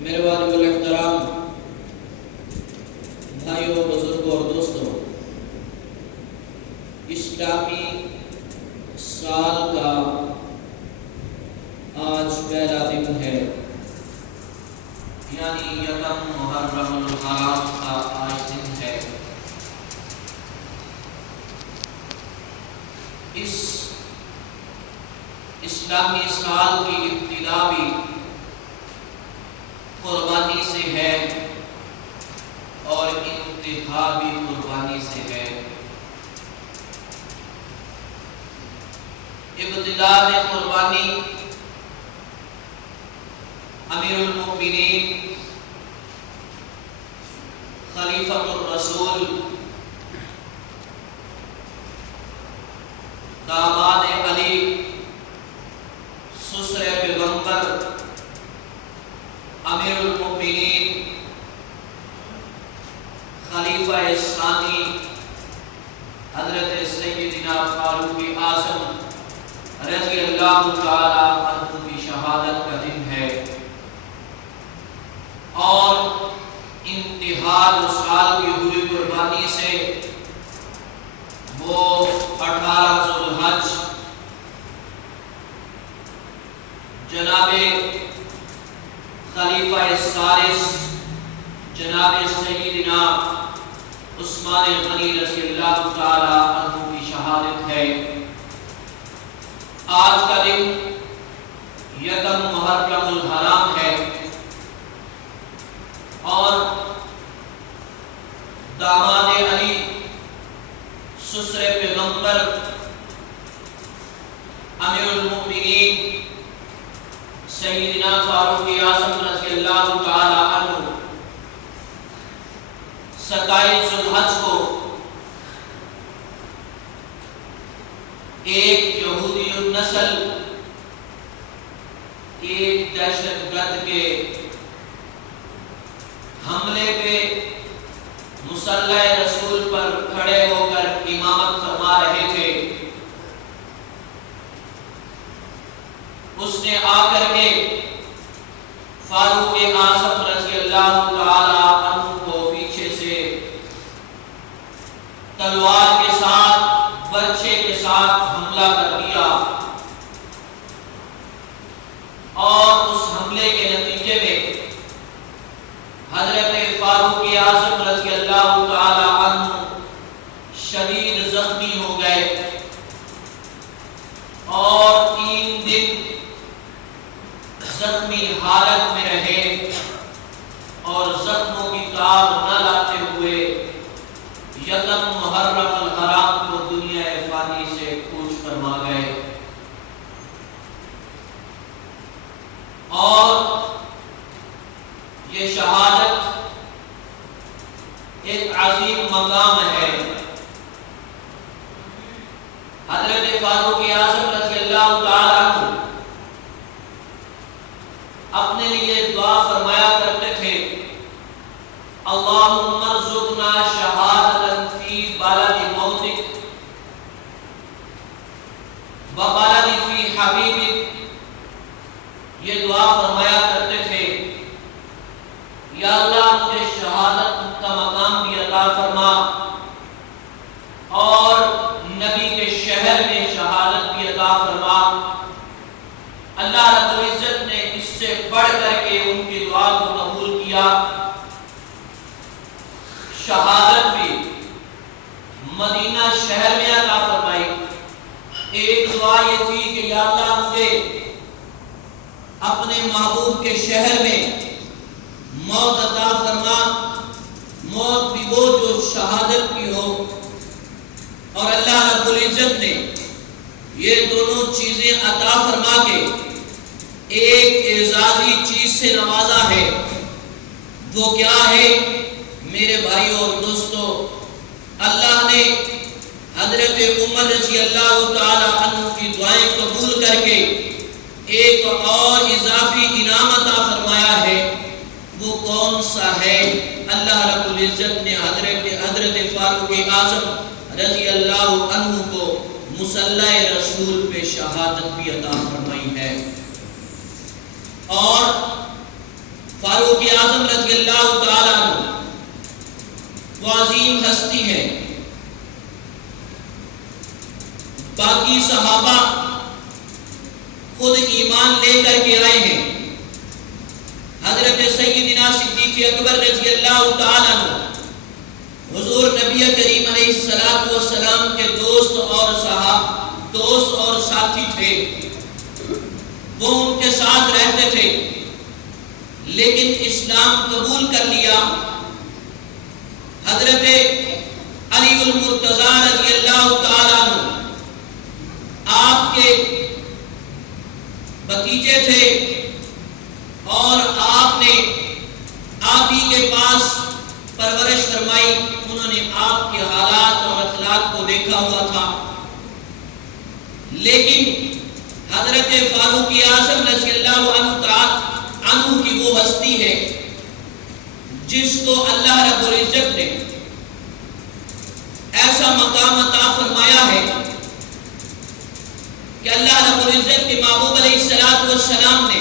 میرے والد الاحترام بھائیوں، بزرگوں اور دوستوں، اسلامی سال کا آج پہلا دن ہے، یعنی یکم محرم الحرام کا آج دن ہے۔ اس اسلامی سال کی ابتدا بھی قربانی سے ہے اور انتہا بھی قربانی سے ہے۔ ابتدا میں قربانی امیر المؤمنین خلیفۃ الرسول داماد علی سسر پیغمبر امیر المؤمنین خلیفہ ثانی حضرت سیدنا فاروق اعظم رضی اللہ تعالی عنہ کی شہادت کا دن ہے، اور انتہا سال کی ہوئی قربانی سے وہ 18 ذوالحج جناب خلیفہ الثالث جناب سیدنا عثمان غنی رضی اللہ تعالی عنہ کی شہادت ہے۔ آج کا دن یکم محرم الحرام ہے، اور داماد علی سسر پیغمبر امیر المؤمنین سیدنا فاروق اعظم رضی اللہ تعالی عنہ 27 ذوالحج کو ایک یہودی النسل، ایک دہشت گرد کے حملے پہ مصلی رسول پر کھڑے ہو کر امامت فرما رہے تھے، اس نے آ کر کے فاروق اعظم رضی اللہ تعالی عنہ کو پیچھے سے تلوار کے ساتھ برچھے کے ساتھ حملہ کر دیا، اور اس حملے کے نتیجے میں حضرت فاروق اعظم رضی اللہ تعالی عنہ شدید زخمی ہو گئے، اور 3 دن زخمی حالت میں رہے، اور زخموں کی تاب نہ لاتے ہوئے یکم محرم الحرام کو دنیا فانی سے کوچ فرما گئے۔ اور یہ شہادت ایک عظیم مقام ہے۔ حضرت فاروق اعظم رضی اللہ تعالی عنہ اپنے لیے دعا فرمایا کرتے تھے، اللہم ارزقنا شہادۃ فی بلد موتک و بلد فی حبیبک۔ یہ دعا فرمایا کرتے تھے، یا اللہ مجھے شہادت کا مقام بھی عطا فرما، اور نبی کے شہر میں شہادت بھی عطا فرما۔ اللہ رب العزت نے اس سے بڑھ کر کے ان کی دعا کو قبول کیا، شہادت بھی مدینہ شہر میں عطا فرمائی۔ ایک دعا یہ تھی کہ یا اللہ مجھے اپنے محبوب کے شہر میں موت عطا فرما، موت بھی وہ جو شہادت کی ہو، اور اللہ رب العزت نے یہ دونوں چیزیں عطا فرما کے ایک اعزازی چیز سے نوازا ہے۔ وہ کیا ہے میرے بھائیوں اور دوستو؟ اللہ نے حضرت عمر رضی اللہ تعالی عنہ کی دعائیں قبول کر کے ایک اور اضافی انعام عطا فرمایا ہے۔ وہ کون سا ہے؟ اللہ رب العزت نے حضرت فاروق اعظم رضی اللہ عنہ کو مصلی رسول پہ شہادت بھی عطا فرمائی ہے۔ اور فاروق فاروق اعظم رضی اللہ تعالیٰ عنہ وہ عظیم ہستی ہے. باقی صحابہ خود ایمان لے کر کے آئے ہیں. حضرت سیدنا صدیق اکبر رضی اللہ تعالیٰ عنہ حضور نبی کریم علیہ السلام کے دوست اور ساتھی تھے. وہ ان کے ساتھ رہتے تھے لیکن اسلام قبول کر لیا. حضرت علی المرتضیٰ رضی اللہ تعالیٰ عنہ آپ کے بھتیجے تھے اور آپ نے آپ ہی کے پاس پرورش فرمائی. انہوں نے آپ کے حالات اور اخلاق کو دیکھا ہوا تھا. لیکن حضرت فاروق اعظم رضی اللہ عنہ کی وہ ہستی ہے جس کو اللہ رب العزت نے ایسا مقام عطا فرمایا ہے کہ اللہ رب العزت کے محبوب علیہ السلام نے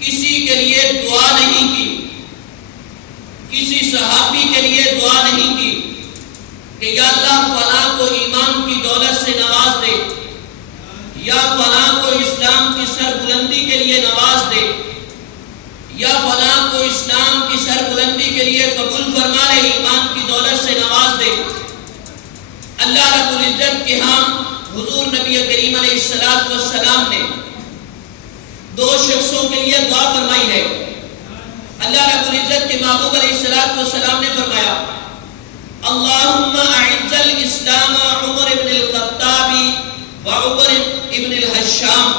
کسی کے لیے دعا نہیں کی, کسی صحابی کے لیے دعا نہیں کی کہ یا اللہ فلاں کو ایمان کی دولت سے نواز دے, یا فلاں کو اسلام کی سربلندی کے لیے نواز دے, یا فلاں کو اسلام کی سربلندی کے لیے قبول فرما لے, ایمان کی دولت سے نواز دے. اللہ رب العزت کے ہاں حضور نبی کریم علیہ السلام نے دو شخصوں کے لیے دعا فرمائی ہے. اللہ رب العزت کے محبوب علیہ السلام نے فرمایا اللہم اعز الاسلام عمر ابن الخطاب و عمر ابن الحشام.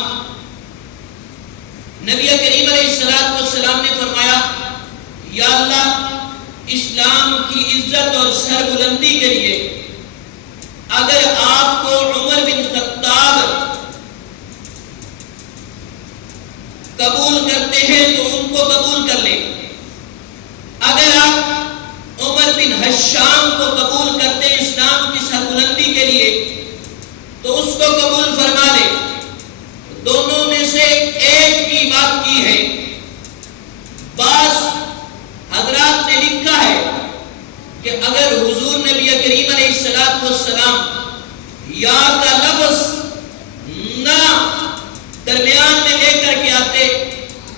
نبی کریم علیہ السلام نے فرمایا یا اللہ اسلام کی عزت اور سربلندی کے لیے اگر آپ کو عمر بن خطاب قبول کرتے ہیں تو ان کو قبول کر لیں, اگر آپ عمر بن حشام کو قبول کرتے ہیں اسلام کی سربلندی کے لیے تو اس کو قبول فرما لیں. دونوں میں سے ایک کی بات کی ہے. بعض حضرات نے لکھا ہے کہ اگر حضور نبی کریم علیہ السلام یا کا لفظ نہ درمیان میں لے کر کے آتے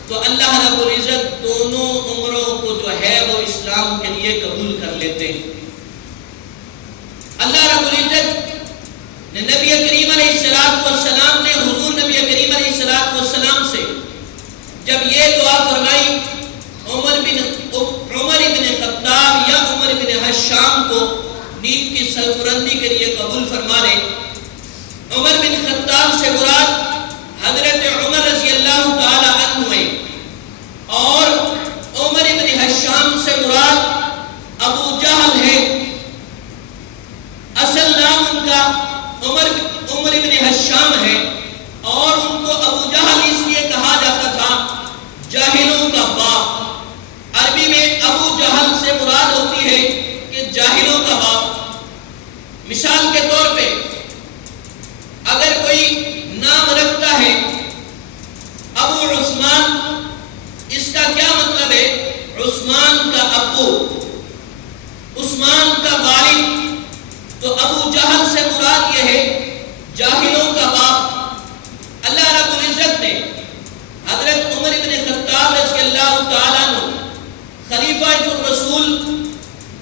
تو اللہ رب العزت دونوں عمروں کو جو ہے وہ اسلام کے لیے قبول کر لیتے. اللہ رب العزت نے نبی کریم علیہ السلام نے حضور نبی کریم علیہ السلام سے جب یہ دعا فرمائی عمر ابن خطاب یا عمر ابن حشام کو دین کی سربلندی کے لیے قبول فرما لے. عمر بن خطاب سے مراد حضرت عمر رضی اللہ تعالی عنہ ہے اور عمر ابن حشام سے مراد ابو جہل ہے. اصل نام ان کا عمر ابن حشام ہے اور ان کو ابو جہل اس لیے کہا جاتا تھا جاہلوں کا باپ. عربی میں ابو جہل سے مراد ہوتی ہے کہ جاہلوں کا باپ. مثال کے طور پہ اگر کوئی نام رکھتا ہے ابو عثمان, اس کا کیا مطلب ہے؟ عثمان کا ابو, عثمان کا والد. تو ابو جہل سے مراد یہ ہے جاہلوں کا باپ. اللہ رب العزت نے حضرت عمر بن خطاب رضی اللہ تعالیٰ عنہ خلیفہ الرسول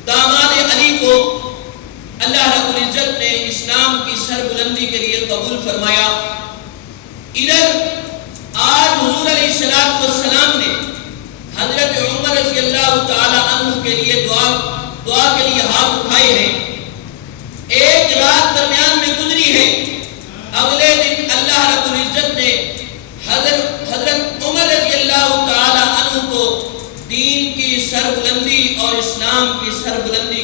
داماد علی کو اللہ رب العزت نے اسلام کی سربلندی کے لیے قبول فرمایا. ادھر آج حضور علیہ السلام نے حضرت عمر رضی اللہ تعالیٰ عنہ کے لیے دعا کے لیے ہاتھ اٹھائے ہیں. ایک رات درمیان میں گزری ہے. اگلے دن اللہ رب العزت نے حضرت عمر رضی اللہ تعالیٰ عنہ کو دین کی سربلندی اور اسلام کی سربلندی